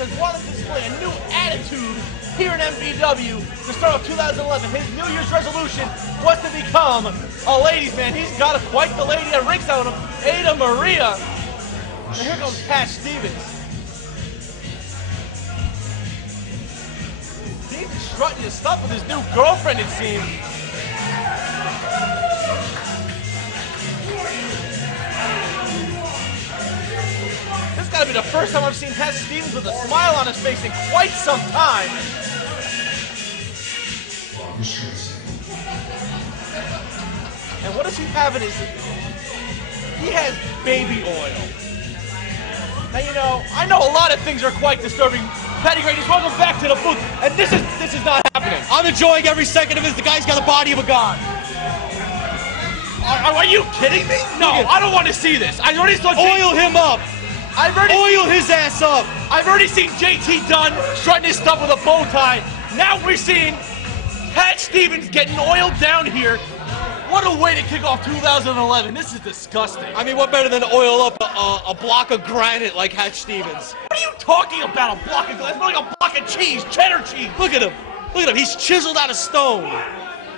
Has wanted to display a new attitude here in MvW to start off 2011. His New Year's resolution was to become a ladies' man. He's got quite the lady at ringside with him, Aida Maria. And here comes Pat Stevens. He's strutting his stuff with his new girlfriend, it seems. Gotta be the first time I've seen Pat Stevens with a smile on his face in quite some time. And what does he have in his... He has baby oil. Now, you know, I know a lot of things are quite disturbing. Patty Gray, just welcome back to the booth, and this is not happening. I'm enjoying every second of it. The guy's got the body of a god. Are you kidding me? No, I don't want to see this. I already saw Oil him up. Oil his ass up. I've already seen JT Dunn strutting his stuff with a bow tie. Now we're seeing Pat Stevens getting oiled down here. What a way to kick off 2011. This is disgusting. I mean, what better than to oil up a block of granite like Pat Stevens? What are you talking about, a block of glass? It's like a block of cheese, cheddar cheese. Look at him. Look at him. He's chiseled out of stone.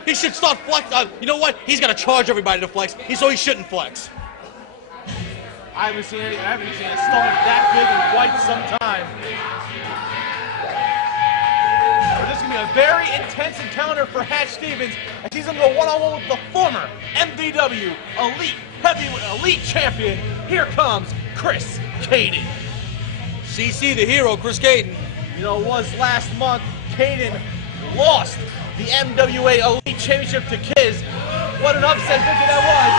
He should start flex. You know what? He's going to charge everybody to flex, so he shouldn't flex. I haven't seen a stomach that big in quite some time. But this is going to be a very intense encounter for Pat Stevens as he's going to go one-on-one with the former MvW Elite Champion. Here comes Chris Cayden. CC the hero, Chris Cayden. You know, it was last month, Cayden lost the MWA Elite Championship to Kiz. What an upset victory that was.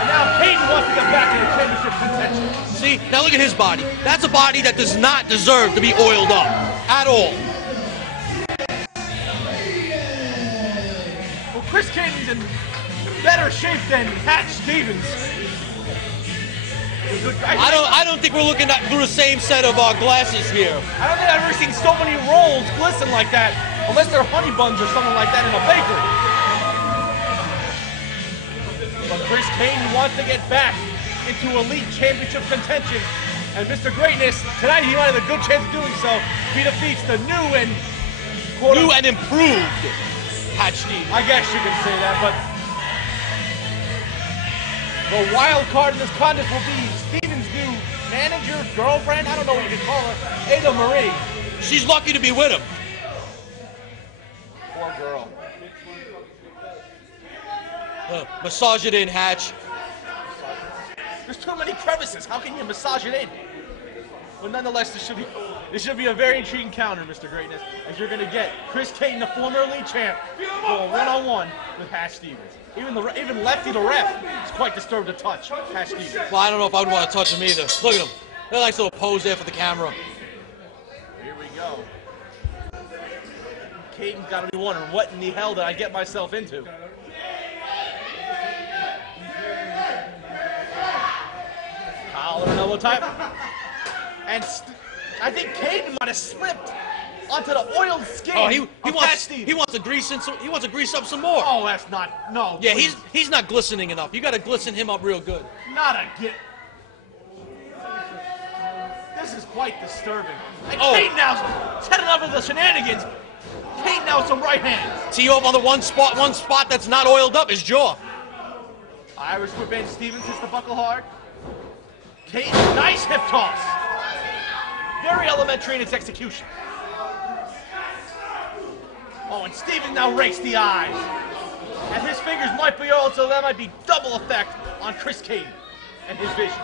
And now Cayden wants to get back in the championship contention. See, now look at his body. That's a body that does not deserve to be oiled up at all. Well, Chris Cayden's in better shape than Pat Stevens. I don't think we're looking at through the same set of glasses here. I don't think I've ever seen so many rolls glisten like that, unless they're honey buns or something like that in a bakery. But Chris Cayden wants to get back into Elite Championship contention. And Mr. Greatness, tonight he might have a good chance of doing so. He defeats the new and improved Pat Stevens. I guess you can say that, but the wild card in this contest will be Stevens' new manager, girlfriend, I don't know what you can call her, Aida Marie. She's lucky to be with him. Poor girl. Massage it in, Hatch. There's too many crevices. How can you massage it in? But nonetheless, this should be a very intriguing encounter, Mr. Greatness, as you're going to get Chris Cayden, the former Elite champ, go one-on-one with Pat Stevens. Even Lefty, the ref, is quite disturbed to touch Pat Stevens. Well, I don't know if I would want to touch him either. Look at him. They're a nice little pose there for the camera. Here we go. Cayden's got to be wondering, what in the hell did I get myself into? Collar and elbow type. And I think Cayden might have slipped onto the oiled skin. Oh, he wants to grease up some more. Oh, that's not, no. Yeah, he's not glistening enough. You got to glisten him up real good. Not again. This is quite disturbing. And Cayden now's set enough of the shenanigans. Cayden now with some right hands. Tee off on the one spot that's not oiled up, his jaw. Irish whip in. Stevens hits the buckle hard. Cayden, nice hip toss. Very elementary in its execution. Oh, and Stevens now rakes the eyes. And his fingers might be oiled, so that might be double effect on Chris Cayden and his vision.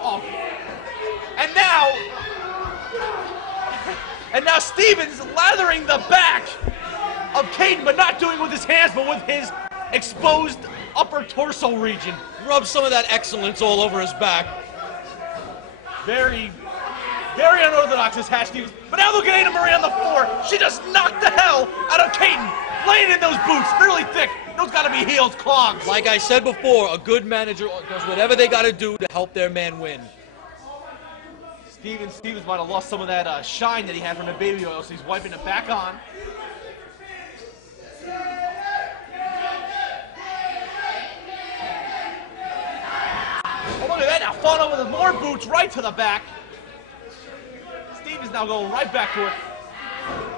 Oh. And now Stevens lathering the back of Cayden, but not doing it with his hands, but with his exposed upper torso region. Rub some of that excellence all over his back. Very unorthodox is Hash Stevens. But now look at Aida Marie on the floor. She just knocked the hell out of Cayden, laying in those boots, really thick. Those gotta be heels clogs. Like I said before, a good manager does whatever they gotta do to help their man win. Stevens might have lost some of that shine that he had from the baby oil, so he's wiping it back on. Oh, look at that now, falling over with more boots right to the back. Stevens now going right back to it.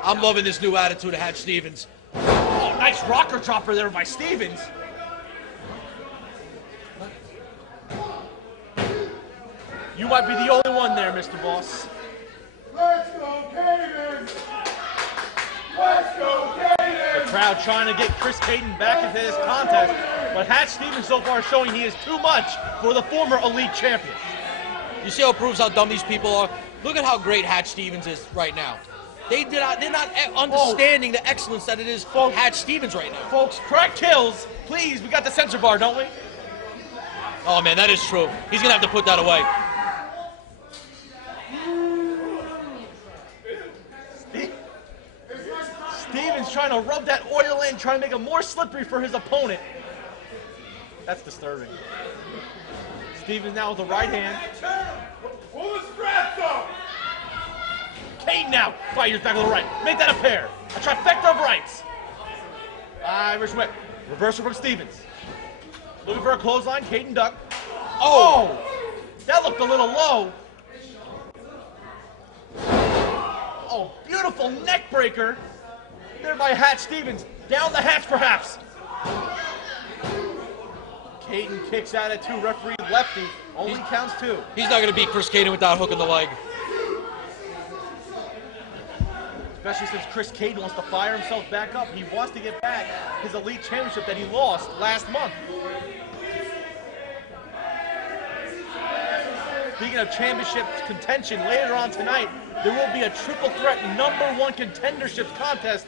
I'm loving this new attitude of Hatch Stevens. Oh, nice rocker dropper there by Stevens. You might be the only one there, Mr. Boss. Let's go, Cayden! Let's go, Cayden! The crowd trying to get Cayden back into this contest, but Hatch Stevens so far showing he is too much for the former elite champion. You see how it proves how dumb these people are? Look at how great Hatch Stevens is right now. They're not understanding the excellence that it is for Hatch Stevens right now. Folks, crack kills. Please, we got the censor bar, don't we? Oh man, that is true. He's gonna have to put that away. Stevens trying to rub that oil in, trying to make it more slippery for his opponent. That's disturbing. Stevens now with the right hand. Pull the straps up! Cayden now, fires back to the right. Make that a pair. A trifecta of rights. Irish whip. Reversal from Stevens. Looking for a clothesline, Cayden duck. Oh! That looked a little low. Oh, beautiful neck breaker. There by Hatch Stevens. Down the hatch, perhaps. Cayden kicks out at 2. Referee lefty. Only counts 2. He's not gonna beat Cayden without hooking the leg. Especially since Cayden wants to fire himself back up. He wants to get back his elite championship that he lost last month. Speaking of championship contention, later on tonight, there will be a triple threat #1 contenderships contest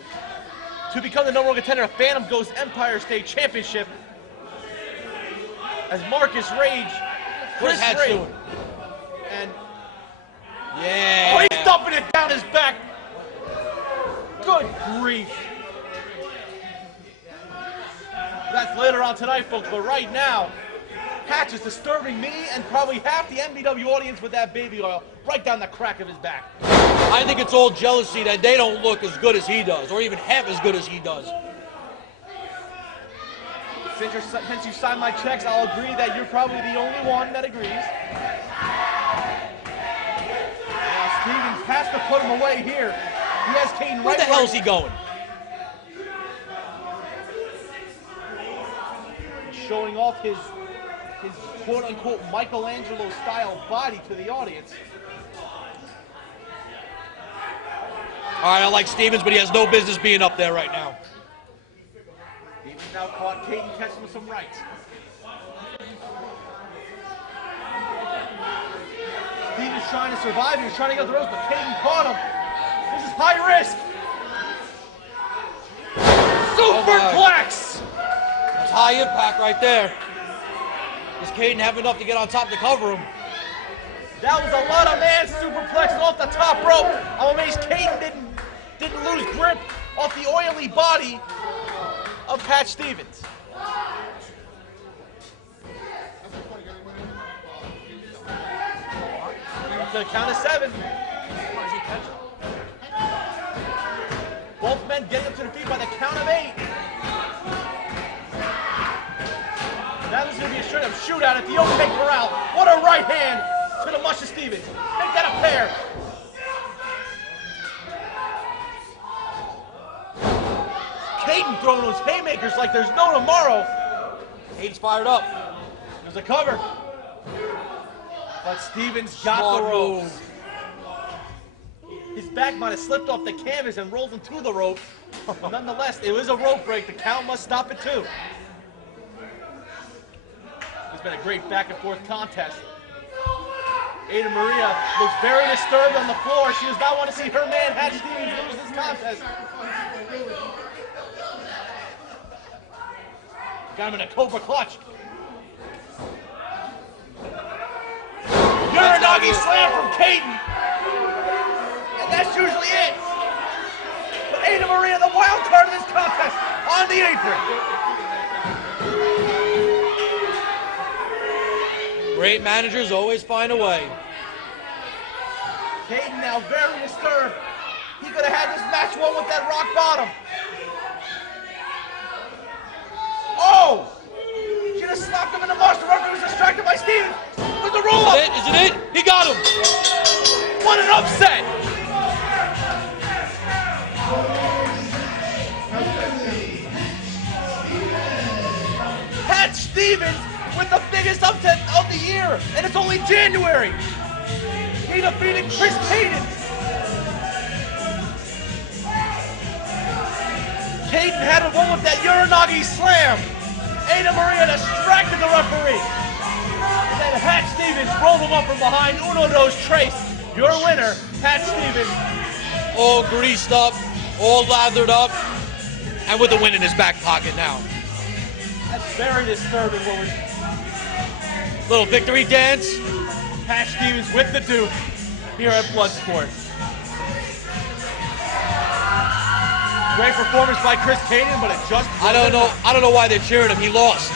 to become the #1 contender of Phantom Ghost Empire State Championship. As Marcus Rage, What's Hatch doing? And yeah. oh, he's dumping it down his back. Good grief. That's later on tonight, folks, but right now, Hatch is disturbing me and probably half the MvW audience with that baby oil right down the crack of his back. I think it's all jealousy that they don't look as good as he does, or even half as good as he does. Since you signed my checks, I'll agree that you're probably the only one that agrees. Now Stevens has to put him away here. He has Cayden right. Where the hell is he going? He's showing off his quote-unquote Michelangelo style body to the audience. All right, I like Stevens, but he has no business being up there right now. Stevens now caught Cayden catching with some rights. Stevens trying to survive. He was trying to get the ropes, but Cayden caught him. This is high risk. Superplex! That's high impact right there. Does Cayden have enough to get on top to cover him? That was a lot of man superplexes off the top rope. I'm amazed Cayden didn't lose grip off the oily body of Hatch Stevens. Up to the count of 7. Both men getting up to their feet by the count of 8. Now there's going to be a straight up shootout at the OK Corral. What a right hand to the mush of Stevens. Make that a pair. Cayden throwing those haymakers like there's no tomorrow. Cayden's fired up. There's a cover. But Stevens got the ropes. His back might have slipped off the canvas and rolled into the rope. Nonetheless, it was a rope break. The count must stop it too. It's been a great back and forth contest. Aida Maria looks very disturbed on the floor. She does not want to see her man Hatch Stevens lose this contest. Got him in a Cobra clutch. Uranagi slam from Cayden. And that's usually it. But Aida Maria, the wild card of this contest, on the apron. Great managers always find a way. Cayden now very disturbed. He could have had this match won with that rock bottom. Oh! Should have slapped him in the marsh. The referee was distracted by Stevens. With the roll up. Is it it? He got him. What an upset! Pat Stevens with the biggest upset of the year, and it's only January. He defeated Chris Cayden. Cayden had a one with that Uranagi slam. Aida Maria distracted the referee. And then Pat Stevens rolled him up from behind. Uno dos tres. Your winner, Pat Stevens. All greased up, all lathered up, and with the win in his back pocket now. That's very disturbing. Little victory dance. Pat Stevens with the Duke here at Bloodsport. Great performance by Chris Cayden, but it just I don't know why they're cheering him. He lost.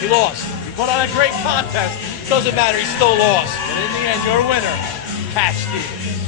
He lost. He put on a great contest, Doesn't matter. He still lost. but in the end, your winner, Pat Stevens.